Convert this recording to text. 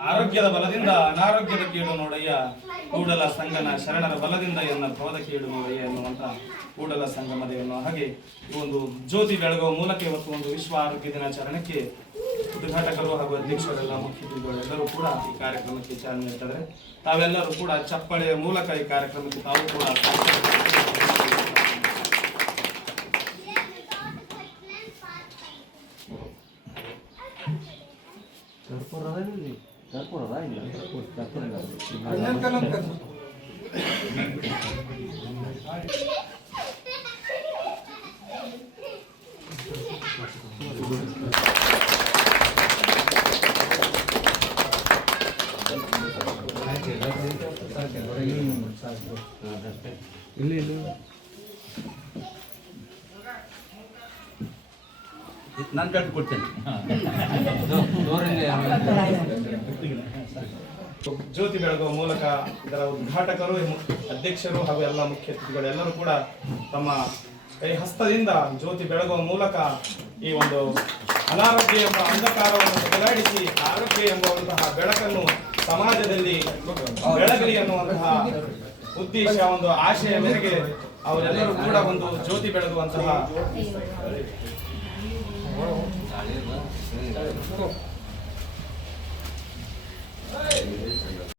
ಆರೋಗ್ಯದ ಬಲದಿಂದ ಅನಾರೋಗ್ಯದ ಕೀಡು ನೋಡಯ್ಯ, ಕೂಡಲ ಸಂಗನ ಶರಣರ ಬಲದಿಂದ ಎನ್ನ ಕ್ರೋಧ ಕೀಡು ನೋಡಯ್ಯ ಎನ್ನುವಂತ ಕೂಡಲ ಸಂಗಮದೆಯನ್ನು ಹಾಗೆ ಈ ಒಂದು ಜ್ಯೋತಿ ಬೆಳಗುವ ಮೂಲಕ ಇವತ್ತು ಒಂದು ವಿಶ್ವ ಆರೋಗ್ಯ ದಿನಾಚರಣೆಗೆ ಉದ್ಘಾಟಕರು ಹಾಗೂ ಅಧ್ಯಕ್ಷರೆಲ್ಲ ಮುಖ್ಯಮಂತ್ರಿಗಳೆಲ್ಲರೂ ಕೂಡ ಈ ಕಾರ್ಯಕ್ರಮಕ್ಕೆ ಚಾಲನೆ ನೀಡ್ತಾರೆ. ತಾವೆಲ್ಲರೂ ಕೂಡ ಚಪ್ಪಳೆಯ ಮೂಲಕ ಈ ಕಾರ್ಯಕ್ರಮಕ್ಕೆ ತಾವು ಕೂಡ ನಾನು ಕಟ್ಟು ಕೊಡ್ತೇನೆ. ಜ್ಯೋತಿ ಬೆಳಗುವ ಮೂಲಕ ಇದರ ಉದ್ಘಾಟಕರು ಅಧ್ಯಕ್ಷರು ಹಾಗೂ ಎಲ್ಲ ಮುಖ್ಯ ಅತಿಥಿಗಳೆಲ್ಲರೂ ಕೂಡ ತಮ್ಮ ಕೈ ಹಸ್ತದಿಂದ ಜ್ಯೋತಿ ಬೆಳಗುವ ಮೂಲಕ ಈ ಒಂದು ಅನಾರೋಗ್ಯ ಎಂಬ ಅಂಧಕಾರವನ್ನು ಬದಲಾಯಿಸಿ ಆರೋಗ್ಯ ಎಂಬುವಂತಹ ಬೆಳಕನ್ನು ಸಮಾಜದಲ್ಲಿ ಬೆಳಗಲಿ ಅನ್ನುವಂತಹ ಉದ್ದೇಶ, ಒಂದು ಆಶಯ ಮೇರೆಗೆ ಅವರೆಲ್ಲರೂ ಕೂಡ ಒಂದು ಜ್ಯೋತಿ ಬೆಳಗುವಂತಹ